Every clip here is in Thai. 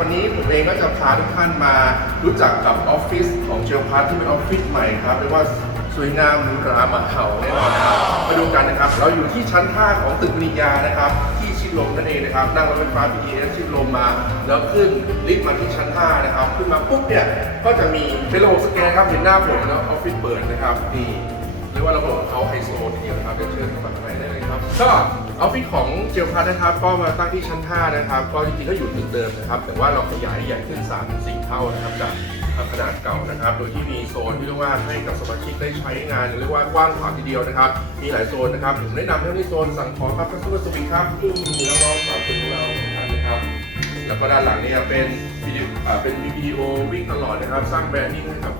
วันนี้ผมเองก็จะพาทุกท่านมารู้จักกับออฟฟิศของเจลพาร์ทที่เป็นออฟฟิศใหม่ครับเรียกว่าสวยงามหรูหราหมาเห่าแน่นอนนะครับมาดูกันนะครับ เราอยู่ที่ชั้น 5 ของตึกปริญญานะครับ ที่ชิดลมนั่นเองนะครับ นั่งรถไฟฟ้า BTS ชิดลมมา แล้วขึ้นลิฟต์มาที่ชั้น 5 นะครับ ขึ้นมาปุ๊บเนี่ย ก็จะมีเป็นระบบสแกนครับ เห็นหน้าผมแล้วออฟฟิศเปิดนะครับนี่ เรียกว่าระบบของเขาไฮโซทีเดียวนะครับเดี๋ยวเชิญเข้ามาข้างในได้เลยครับก็ออฟฟิศของเจลพัทนะครับก็มาตั้งที่ชั้น 5 นะครับ ก็จริงๆก็อยู่ตึกเดิมนะครับ แต่ว่าเราขยายใหญ่ขึ้น 3-4 เท่านะครับจากขนาดเก่านะครับ โดยที่มีโซนที่เรียกว่าให้กับสมาชิกได้ใช้งานเรียกว่ากว้างขวางทีเดียวนะครับ มีหลายโซนนะครับผมแนะนำให้ที่โซนสั่งของครับ customer service ครับซึ่งมีน้องๆสาวคนของเรานะครับ แล้วก็ด้านหลังเนี่ยเป็นวิดีโอเป็นวิดีโอวิ่งตลอดนะครับ สร้างแบรนดิ้งให้กับ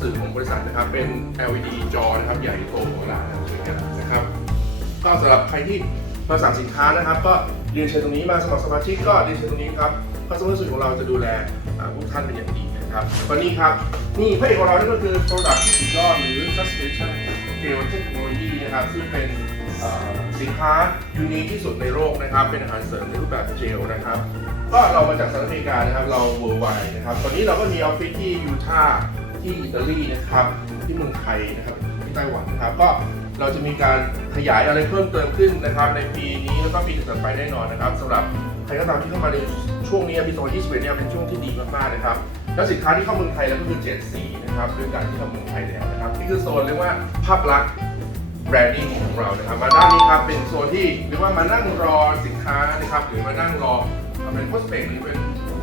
สื่อของบริษัทนะครับ เป็น LED จอนะครับใหญ่โตโหฬารสวยนะครับก็สำหรับใครที่มาสั่งสินค้านะครับ ก็เรียนเชิญตรงนี้มาสมัครสมาชิกก็เรียนเชิญตรงนี้ครับคัสเตอร์สุดของเราจะดูแลอ่าพวกท่านเป็นอย่างดีนะครับวันนี้ครับนี่พระเอกของเรานี่ก็คือ Product ที่สุดยอดหรือ Suspension Gel Technology นะครับซึ่งเป็นสินค้ายูนิคที่สุดในโลกนะครับ เป็นอาหารเสริมในรูปแบบเจลนะครับ ก็เรามาจากสหรัฐอเมริกานะครับ เรา worldwide นะครับ ตอนนี้เราก็มีออฟฟิศที่ยูทาห์ ที่อิตาลีนะครับที่เมืองไทยนะครับที่ไต้หวันนะครับก็เราจะมีการขยายอะไรเพิ่มเติมขึ้นนะครับในปีนี้แล้วก็ปีต่อไปแน่นอนนะครับสำหรับใครก็ตามที่เข้ามาในช่วงนี้ปี2021เนี่ยเป็นช่วงที่ดีมากๆนะครับแล้วสินค้าที่เข้าเมืองไทยแล้วก็คือ7สีนะครับด้วยการที่เข้าเมืองไทยแล้วนะครับนี่คือโซนเรียกว่าภาพลักษณ์แบรนดิ้งของเรานะครับมาด้านนี้ครับเป็นโซนที่เรียกว่ามานั่งรอสินค้านะครับหรือมานั่งรอเป็นโพสเปกหรือเป็น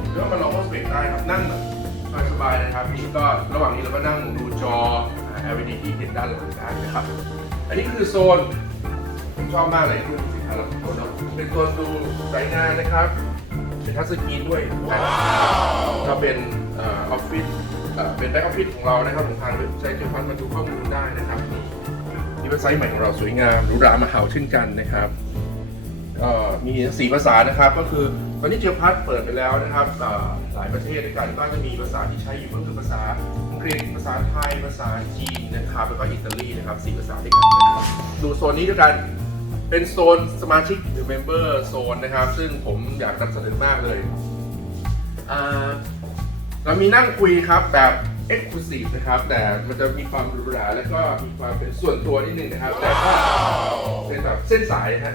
หรือว่ามารอโพสเปกได้ครับนั่งแบบ สบายๆนะครับนี่ก็ระหว่างนี้เราก็นั่งดูจอ LED ที่เห็นด้านหลังได้นะครับ อันนี้คือโซนผมชอบมากเลยรูปสินค้าเราโซนเนาะเป็นโซนดูสายงานนะครับเป็นทัชสกรีนด้วยก็เป็นออฟฟิศเป็นแบ็กออฟฟิศของเรานะครับของทางเว็บไซต์เจฟันมาดูข้อมูลได้นะครับนี่ที่เว็บไซต์ใหม่ของเราสวยงามหรูหรามาเห่าเช่นกันนะครับก็มีสีภาษานะครับก็คือตอนนี้เจียวพัทเปิดไปแล้วนะครับ หลายประเทศด้วยกันก็จะมีภาษาที่ใช้อยู่ก็คือภาษาอังกฤษภาษาไทยภาษาจีนนะครับแล้วก็อิตาลีนะครับสี่ภาษาด้วยกันนะครับดูโซนนี้ด้วยกันเป็นโซนสมาชิกหรือ member โซนนะครับ ซึ่งผมอยากนำเสนอมากเลยเรามีนั่งคุยครับแบบ Exclusive นะครับ แต่มันจะมีความหรูหราและก็มีความเป็นส่วนตัวนิดนึงนะครับ แต่ก็เป็นแบบเส้นสายนะฮะ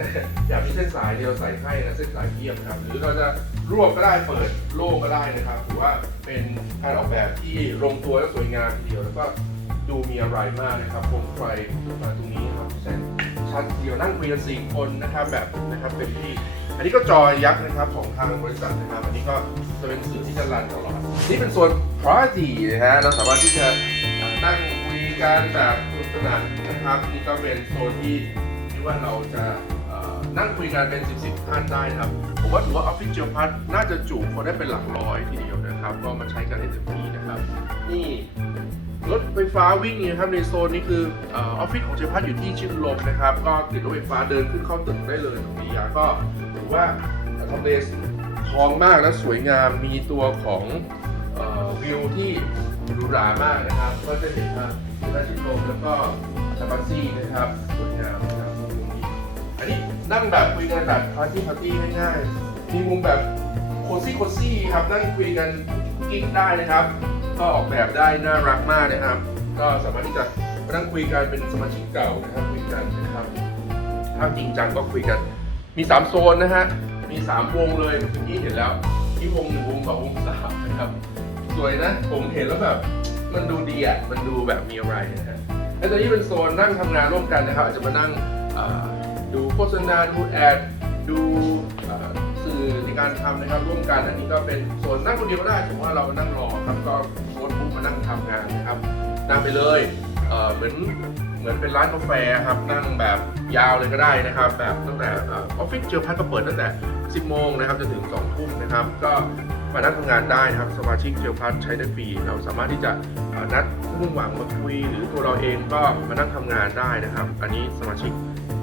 อยากมีเส้นสายเนี่ยเราใส่ให้นะเส้นสายเทียมนะครับ หรือเราจะรวบก็ได้เปิดโล่งก็ได้นะครับถือว่าเป็นการออกแบบที่ลงตัวและสวยงามทีเดียวแล้วก็ดูมีอะไรมากนะครับโคมไฟมาตรงนี้นะครับแสง ชัดทีเดียวนั่งคุยกันสี่คนนะครับแบบนะครับเป็นที่ อันนี้ก็จอยักษ์นะครับของทางบริษัทนะครับอันนี้ก็จะเป็นสื่อที่จะรันตลอดนี่เป็นโซน party นะฮะเราสามารถที่จะนั่งคุยกันแบบสนุกสนานนะครับนี่ก็เป็นโซนที่ที่ว่าเราจะนั่งคุยกันเป็น 10 10ท่านได้ครับ ผมว่าถือว่าออฟฟิศเจลพัทน่าจะจุคนได้เป็นหลักร้อยทีเดียวนะครับ ก็มาใช้กันให้เต็มที่นะครับ นี่ รถไฟฟ้าวิ่งนี่ยครับในโซนนี้คือออฟฟิศของเจพัทอยู่ที่ชิดลมนะครับ ก็ติดรถไฟฟ้าเดินขึ้นเข้าตึกได้เลยตรงนี้ก็ถือว่าทำเลทองมากและสวยงามมีตัวของอวิวที่หรูหรามากนะครับ ก็จะเห็นทางด้าชิดลมแล้วก็ซาบัสซี่นะครับสวยงามนะครับตรงนี้อันนี้นั่งแบบคุยกันแบบพาร์ตี้พาร์ตี้ง่ายๆมีมุมแบบโคซี่โคซี่ครับนั่งคุยกันกิ๊กได้นะครับ ก็ออกแบบได้น่ารักมากนะครับ ก็สามารถที่จะมานั่งคุยกันเป็นสมาชิกเก่านะครับคุยกันนะครับ ถ้าจริงจังก็คุยกัน มี 3 โซนนะฮะ มี 3 วงเลยเมื่อกี้เห็นแล้วที่วงหนึ่งวงกับวงสามนะครับ สวยนะ ผมเห็นแล้วแบบมันดูดีอะ มันดูแบบมีอะไรนะฮะแล้ตอนนี้เป็นโซนนั่งทำงานร่วมกันนะครับอาจจะมานั่งดูโฆษณาดูแอดดูือในการทำนะครับร่วมกันอันนี้ก็เป็นโซนนั่งคนเดียวก็ได้ถือว่าเรานั่งรอครับก็โซนปุ๊บมานั่งทำงานนะครับนั่งไปเลยเอ่อเหมือนเหมือนเป็นร้านกาแฟครับนั่งแบบยาวเลยก็ได้นะครับ แบบตั้งแต่ออฟฟิศเจลพัทก็เปิดตั้งแต่ 10 โมงนะครับจนถึง 2 ทุ่มนะครับ ก็มานั่งทำงานได้นะครับสมาชิกเจลพัทใช้ได้ฟรีเราสามารถที่จะเอ่อนัดมุ่งหวังมาคุยหรือตัวเราเองก็มานั่งทำงานได้นะครับ อันนี้สมาชิก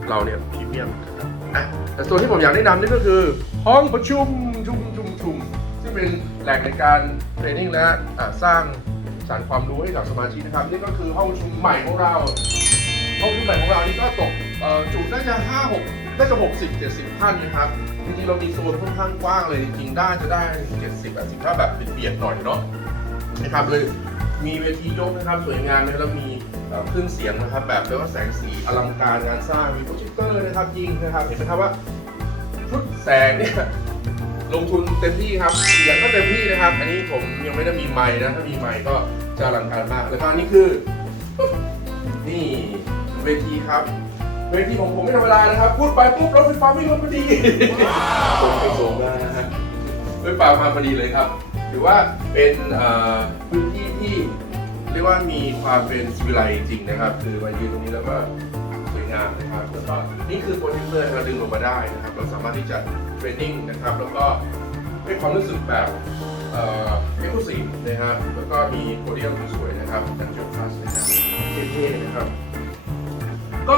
เราเนี่ยพรีเมียมนะครับอะแต่ส่วนที่ผมอยากแนะนำนี่ก็คือ ห้องประชุมชุมชุมชุมซึ่งเป็นแหล่งในการเทรนนิ่งและสร้างสารความรู้ให้กับสมาชิกนะครับ นี่ก็คือห้องประชุมใหม่ของเรา ห้องประชุมใหม่ของเรานี่ก็ตกจุน่าจะ5 6น่าจะ60 70 ท่านนะครับจริงๆเรามีโซนค่อนข้างกว้างเลยจริงๆได้จะได้ 70 80ถ้าแบบเบียดๆหน่อยเนาะนะครับเลยมีเวทียกนะครับสวยงามนะครับแล้วมี เอ่อเครื่องเสียงนะครับ แบบเรียกว่าแสงสีอลังการงานสร้างมีโปรเจคเตอร์นะครับยิงนะครับเห็นไหมครับว่าชุดแสงเนี่ยลงทุนเต็มที่ครับเสียงก็เต็มที่นะครับ อันนี้ผมยังไม่ได้มีไมค์นะถ้ามีไมค์ก็จะอลังการมาก แล้วก็อันนี่คือ นี่เวทีครับเวทีของผมไม่ธรรมดานะครับ พูดไปปุ๊บรถไฟฟ้าวิ่งมาพอดีผมไปส่งได้นะฮะรถไฟฟ้ามาพอดีเลยครับ ถือว่าเป็นเอ่อพื้นที่ที่เรียก ว่ามีความเป็นสวิไลจริงนะครับ คือมายืนตรงนี้แล้วก็สวยงามนะครับแล้วก็นี่คือโปรดิวเซอร์เราดึงลงมาได้นะครับ เราสามารถที่จะเทรนนิ่งนะครับ แล้วก็ให้ความรู้สึกแบบเอ่อเอ็กซ์คลูซีฟนะครับ แล้วก็มีโพเดียมสวยๆนะครับจากเจลพลัสนะครับเท่ๆนะครับ ก็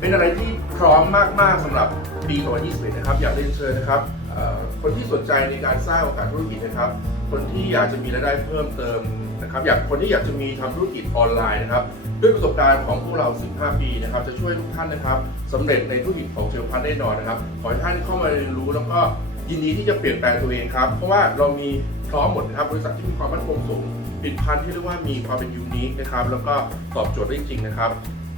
เป็นอะไรที่พร้อมมากๆสำหรับปี2021นะครับ อยากเรียนเชิญนะครับ คนที่สนใจในการสร้างโอกาสธุรกิจนะครับ คนที่อยากจะมีรายได้เพิ่มเติมนะครับ อยากคนที่อยากจะมีทำธุรกิจออนไลน์นะครับ ด้วยประสบการณ์ของพวกเรา 15 ปีนะครับ จะช่วยทุกท่านนะครับสำเร็จในธุรกิจของเชลพันแน่นอนนะครับ ขอให้ท่านเข้ามาเรียนรู้แล้วก็ยินดีที่จะเปลี่ยนแปลงตัวเองครับ เพราะว่าเรามีพร้อมหมดนะครับบริษัทที่มีความมั่นคงสูงผลิตภัณฑ์ที่เรียกว่ามีความเป็นยูนิคนะครับ แล้วก็ตอบโจทย์ได้จริงนะครับ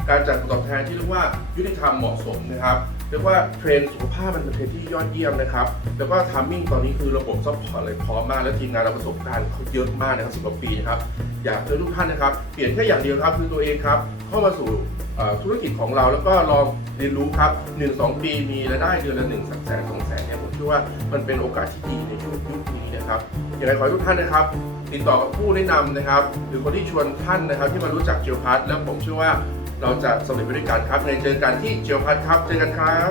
การจัดผลตอบแทนที่เรียกว่ายุติธรรมเหมาะสมนะครับ เรียกว่าเทรนด์สุขภาพมันเป็นเทรนด์ที่ยอดเยี่ยมนะครับ แล้วก็ทัมมิ่งตอนนี้คือระบบซัพพอร์ตเลยพร้อมมาก และทีมงานเราประสบการณ์เขาเยอะมากนะครับสิบกว่าปีนะครับ อยากเชิญทุกท่านนะครับ เปลี่ยนแค่อย่างเดียวครับคือตัวเองครับ เข้ามาสู่ธุรกิจของเราแล้วก็ลองเรียนรู้ครับ1 2 ปีมีรายได้เดือนละ1นึ่งแสนสองแสนเนี่ยผมเชื่อว่ามันเป็นโอกาสที่ดีในช่วงยุคนี้นะครับอยังไงขอให้ทุกท่านนะครับ ติดต่อกับผู้แนะนำนะครับ หรือคนที่ชวนท่านนะครับที่มารู้จักเจลพัทแล้วผมเชื่อว่า เราจะสำเร็จไปด้วยกันครับในเจอกันที่เจียวพัดครับเจอกันครับ